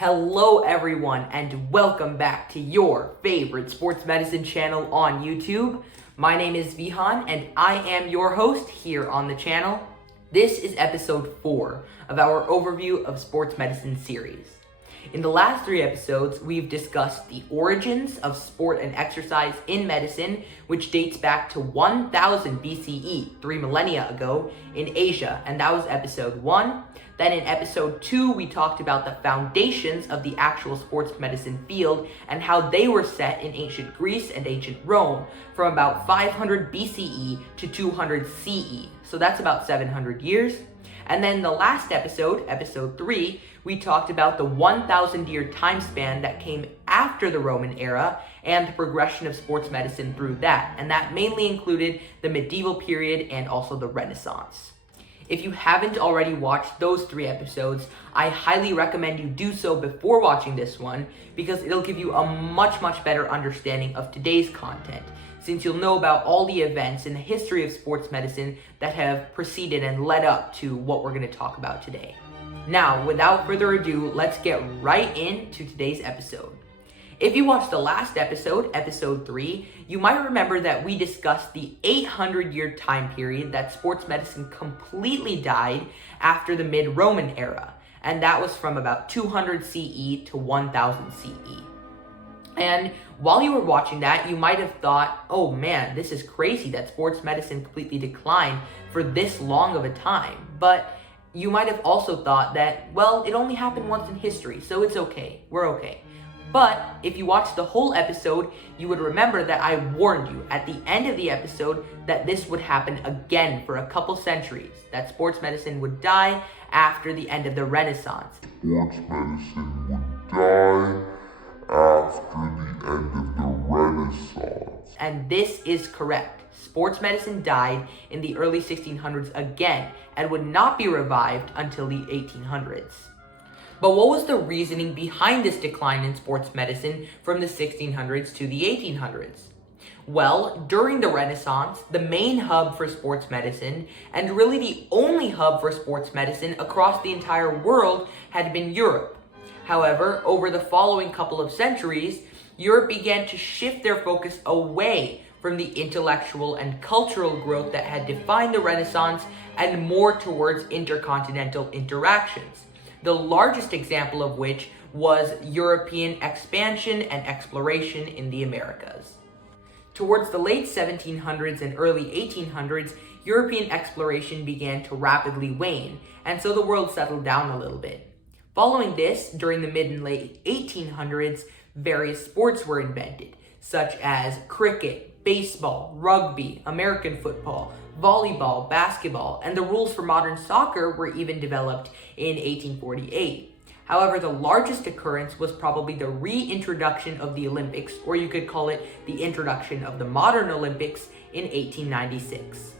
Hello everyone and welcome back to your favorite sports medicine channel on YouTube. My name is Vihaan and I am your host here on the channel. This is episode 4 of our overview of sports medicine series. In the last 3 episodes, we've discussed the origins of sport and exercise in medicine, which dates back to 1000 BCE, 3 millennia ago, in Asia, and that was episode 1. Then in episode 2, we talked about the foundations of the actual sports medicine field and how they were set in ancient Greece and ancient Rome from about 500 BCE to 200 CE. So that's about 700 years. And then the last episode, episode 3, we talked about the 1,000-year time span that came after the Roman era and the progression of sports medicine through that. And that mainly included the medieval period and also the Renaissance. If you haven't already watched those 3 episodes, I highly recommend you do so before watching this one because it'll give you a much better understanding of today's content, since you'll know about all the events in the history of sports medicine that have preceded and led up to what we're going to talk about today. Now, without further ado, let's get right into today's episode. If you watched the last episode, episode 3, you might remember that we discussed the 800-year time period that sports medicine completely died after the mid-Roman era, and that was from about 200 CE to 1000 CE. And while you were watching that, you might have thought, oh man, this is crazy that sports medicine completely declined for this long of a time. But you might have also thought that, well, it only happened once in history, so it's okay, we're okay. But if you watched the whole episode, you would remember that I warned you at the end of the episode that this would happen again for a couple centuries, that sports medicine would die after the end of the Renaissance. Sports medicine would die after the end of the Renaissance. And this is correct. Sports medicine died in the early 1600s again and would not be revived until the 1800s. But what was the reasoning behind this decline in sports medicine from the 1600s to the 1800s? Well, during the Renaissance, the main hub for sports medicine, and really the only hub for sports medicine across the entire world, had been Europe. However, over the following couple of centuries, Europe began to shift their focus away from the intellectual and cultural growth that had defined the Renaissance and more towards intercontinental interactions, the largest example of which was European expansion and exploration in the Americas. Towards the late 1700s and early 1800s, European exploration began to rapidly wane, and so the world settled down a little bit. Following this, during the mid and late 1800s, various sports were invented, such as cricket, baseball, rugby, American football, volleyball, basketball, and the rules for modern soccer were even developed in 1848. However, the largest occurrence was probably the reintroduction of the Olympics, or you could call it the introduction of the modern Olympics in 1896.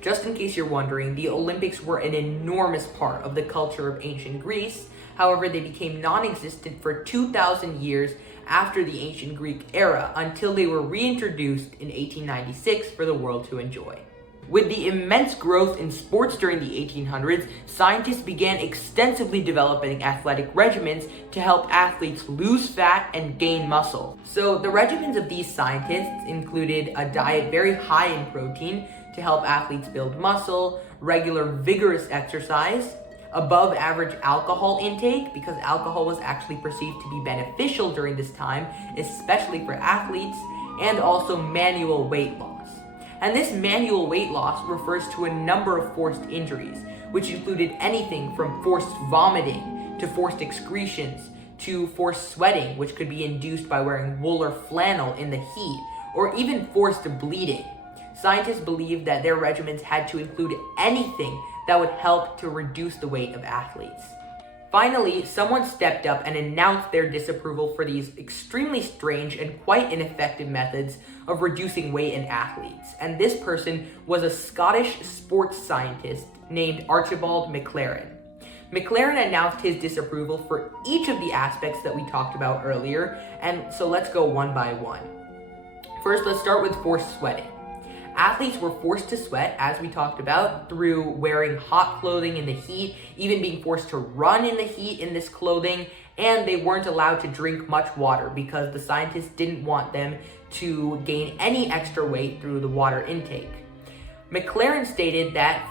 Just in case you're wondering, the Olympics were an enormous part of the culture of ancient Greece. However, they became non-existent for 2,000 years after the ancient Greek era until they were reintroduced in 1896 for the world to enjoy. With the immense growth in sports during the 1800s, scientists began extensively developing athletic regimens to help athletes lose fat and gain muscle. So the regimens of these scientists included a diet very high in protein to help athletes build muscle, regular vigorous exercise, above average alcohol intake, because alcohol was actually perceived to be beneficial during this time, especially for athletes, and also manual weight loss. And this manual weight loss refers to a number of forced injuries, which included anything from forced vomiting to forced excretions to forced sweating, which could be induced by wearing wool or flannel in the heat, or even forced bleeding. Scientists believed that their regimens had to include anything that would help to reduce the weight of athletes. Finally, someone stepped up and announced their disapproval for these extremely strange and quite ineffective methods of reducing weight in athletes. And this person was a Scottish sports scientist named Archibald Maclaren. Maclaren announced his disapproval for each of the aspects that we talked about earlier, and so let's go one by one. First, let's start with forced sweating. Athletes were forced to sweat, as we talked about, through wearing hot clothing in the heat, even being forced to run in the heat in this clothing, and they weren't allowed to drink much water because the scientists didn't want them to gain any extra weight through the water intake. McLaren stated that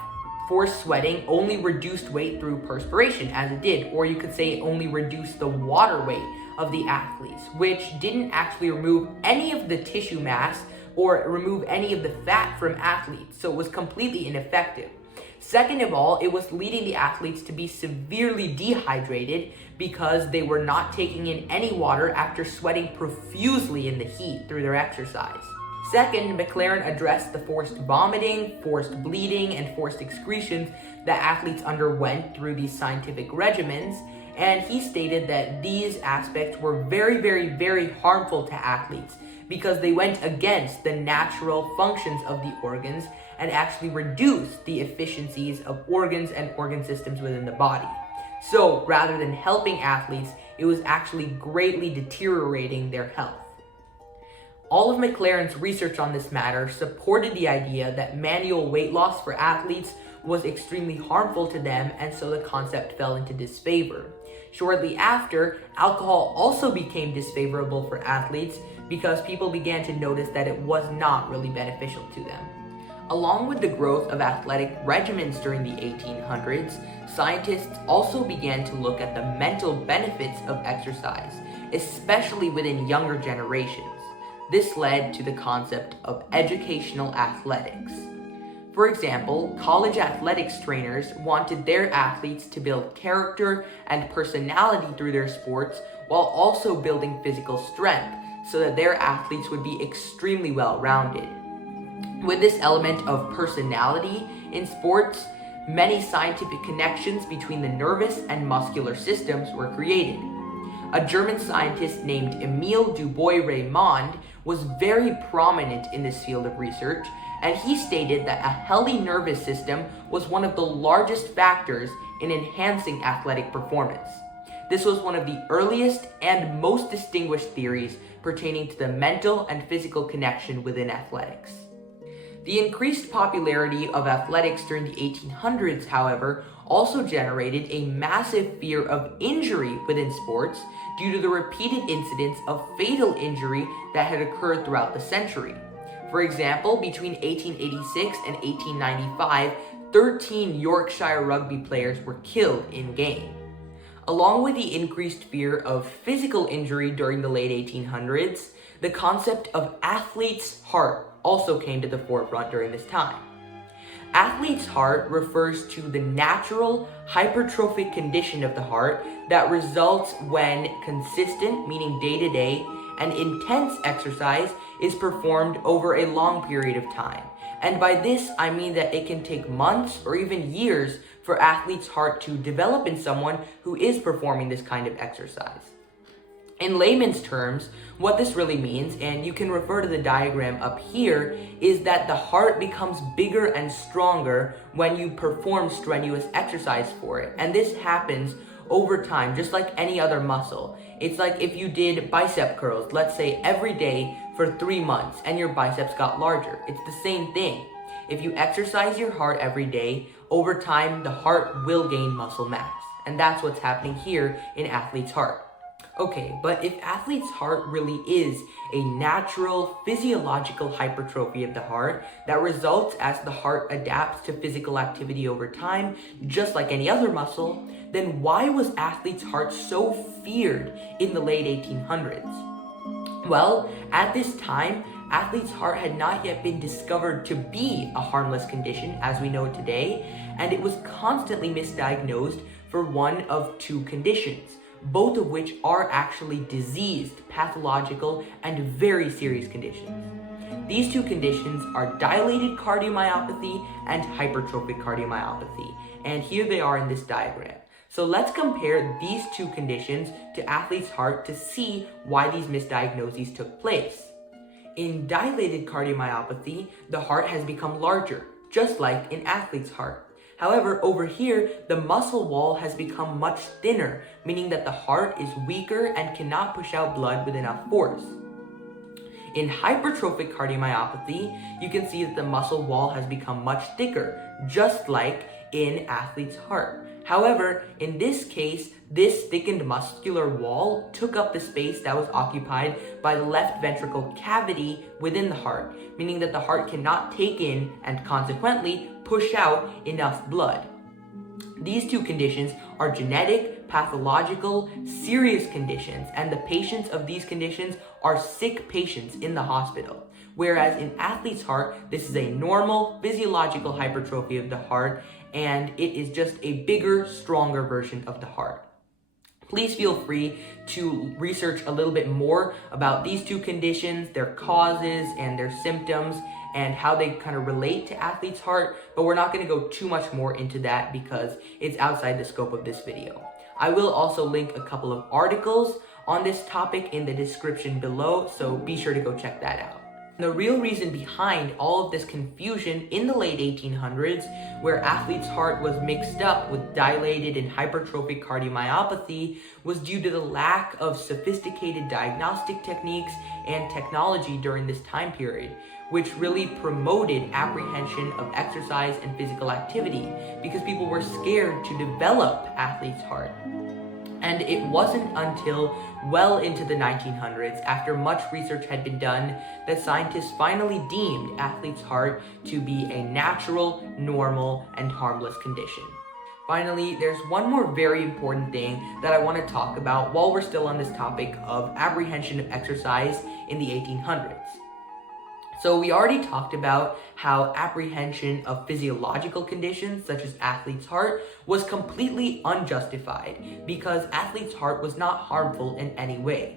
forced sweating only reduced weight through perspiration, as it did, or you could say it only reduced the water weight of the athletes, which didn't actually remove any of the tissue mass or remove any of the fat from athletes, so it was completely ineffective. Second of all, it was leading the athletes to be severely dehydrated because they were not taking in any water after sweating profusely in the heat through their exercise. Second, McLaren addressed the forced vomiting, forced bleeding, and forced excretions that athletes underwent through these scientific regimens, and he stated that these aspects were very, very, very harmful to athletes because they went against the natural functions of the organs and actually reduced the efficiencies of organs and organ systems within the body. So, rather than helping athletes, it was actually greatly deteriorating their health. All of McLaren's research on this matter supported the idea that manual weight loss for athletes was extremely harmful to them, and so the concept fell into disfavor. Shortly after, alcohol also became disfavorable for athletes because people began to notice that it was not really beneficial to them. Along with the growth of athletic regimens during the 1800s, scientists also began to look at the mental benefits of exercise, especially within younger generations. This led to the concept of educational athletics. For example, college athletics trainers wanted their athletes to build character and personality through their sports while also building physical strength so that their athletes would be extremely well-rounded. With this element of personality in sports, many scientific connections between the nervous and muscular systems were created. A German scientist named Emile Dubois-Reymond was very prominent in this field of research, and he stated that a healthy nervous system was one of the largest factors in enhancing athletic performance. This was one of the earliest and most distinguished theories pertaining to the mental and physical connection within athletics. The increased popularity of athletics during the 1800s, however, also generated a massive fear of injury within sports due to the repeated incidents of fatal injury that had occurred throughout the century. For example, between 1886 and 1895, 13 Yorkshire rugby players were killed in game. Along with the increased fear of physical injury during the late 1800s, the concept of athlete's heart also came to the forefront during this time. Athlete's heart refers to the natural hypertrophic condition of the heart that results when consistent, meaning day-to-day, and intense exercise is performed over a long period of time. And by this, I mean that it can take months or even years for athlete's heart to develop in someone who is performing this kind of exercise. In layman's terms, what this really means, and you can refer to the diagram up here, is that the heart becomes bigger and stronger when you perform strenuous exercise for it. And this happens over time, just like any other muscle. It's like if you did bicep curls, let's say every day for 3 months, and your biceps got larger. It's the same thing. If you exercise your heart every day, over time, the heart will gain muscle mass. And that's what's happening here in athlete's heart. Okay, but if athlete's heart really is a natural physiological hypertrophy of the heart that results as the heart adapts to physical activity over time, just like any other muscle, then why was athlete's heart so feared in the late 1800s? Well, at this time, athlete's heart had not yet been discovered to be a harmless condition as we know it today, and it was constantly misdiagnosed for one of two conditions, both of which are actually diseased, pathological, and very serious conditions. These two conditions are dilated cardiomyopathy and hypertrophic cardiomyopathy, and here they are in this diagram. So let's compare these two conditions to athlete's heart to see why these misdiagnoses took place. In dilated cardiomyopathy, the heart has become larger, just like in athlete's heart. However, over here, the muscle wall has become much thinner, meaning that the heart is weaker and cannot push out blood with enough force. In hypertrophic cardiomyopathy, you can see that the muscle wall has become much thicker, just like in athlete's heart. However, in this case, this thickened muscular wall took up the space that was occupied by the left ventricle cavity within the heart, meaning that the heart cannot take in and consequently push out enough blood. These two conditions are genetic, pathological, serious conditions, and the patients of these conditions are sick patients in the hospital. Whereas in athlete's heart, this is a normal physiological hypertrophy of the heart, and it is just a bigger, stronger version of the heart. Please feel free to research a little bit more about these two conditions, their causes and their symptoms, and how they kind of relate to athlete's heart, but we're not going to go too much more into that because it's outside the scope of this video. I will also link a couple of articles on this topic in the description below, so be sure to go check that out. The real reason behind all of this confusion in the late 1800s, where athlete's heart was mixed up with dilated and hypertrophic cardiomyopathy, was due to the lack of sophisticated diagnostic techniques and technology during this time period, which really promoted apprehension of exercise and physical activity because people were scared to develop athlete's heart. And it wasn't until well into the 1900s, after much research had been done, that scientists finally deemed athlete's heart to be a natural, normal, and harmless condition. Finally, there's one more very important thing that I want to talk about while we're still on this topic of apprehension of exercise in the 1800s. So we already talked about how apprehension of physiological conditions such as athlete's heart was completely unjustified because athlete's heart was not harmful in any way.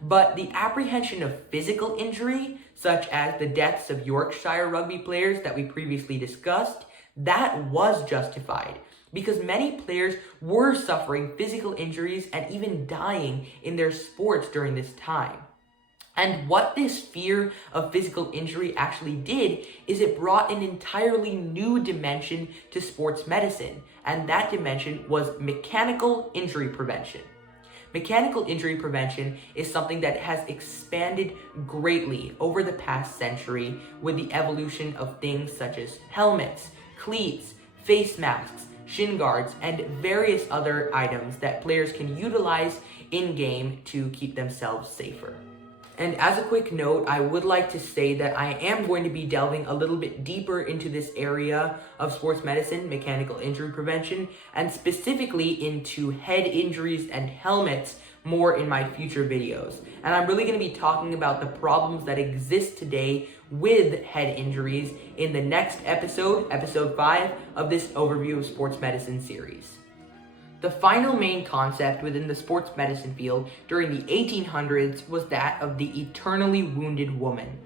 But the apprehension of physical injury, such as the deaths of Yorkshire rugby players that we previously discussed, that was justified because many players were suffering physical injuries and even dying in their sports during this time. And what this fear of physical injury actually did is it brought an entirely new dimension to sports medicine, and that dimension was mechanical injury prevention. Mechanical injury prevention is something that has expanded greatly over the past century with the evolution of things such as helmets, cleats, face masks, shin guards, and various other items that players can utilize in-game to keep themselves safer. And as a quick note, I would like to say that I am going to be delving a little bit deeper into this area of sports medicine, mechanical injury prevention, and specifically into head injuries and helmets more in my future videos. And I'm really going to be talking about the problems that exist today with head injuries in the next episode, episode 5 of this overview of sports medicine series. The final main concept within the sports medicine field during the 1800s was that of the eternally wounded woman.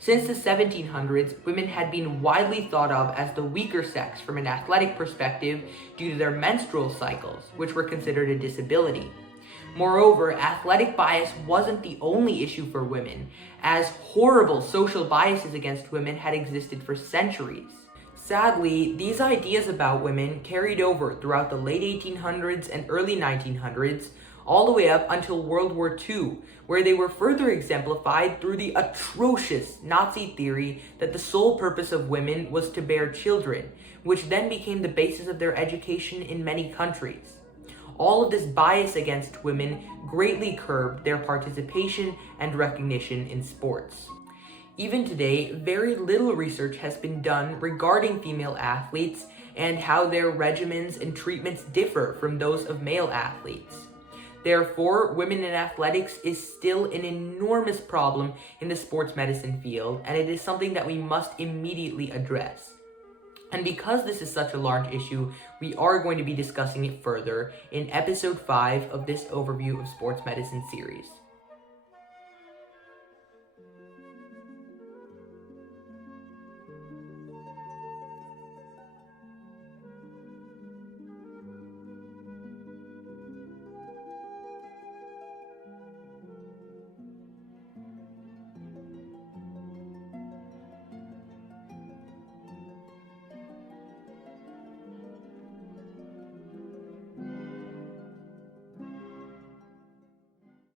Since the 1700s, women had been widely thought of as the weaker sex from an athletic perspective due to their menstrual cycles, which were considered a disability. Moreover, athletic bias wasn't the only issue for women, as horrible social biases against women had existed for centuries. Sadly, these ideas about women carried over throughout the late 1800s and early 1900s, all the way up until World War II, where they were further exemplified through the atrocious Nazi theory that the sole purpose of women was to bear children, which then became the basis of their education in many countries. All of this bias against women greatly curbed their participation and recognition in sports. Even today, very little research has been done regarding female athletes and how their regimens and treatments differ from those of male athletes. Therefore, women in athletics is still an enormous problem in the sports medicine field, and it is something that we must immediately address. And because this is such a large issue, we are going to be discussing it further in episode 5 of this overview of sports medicine series.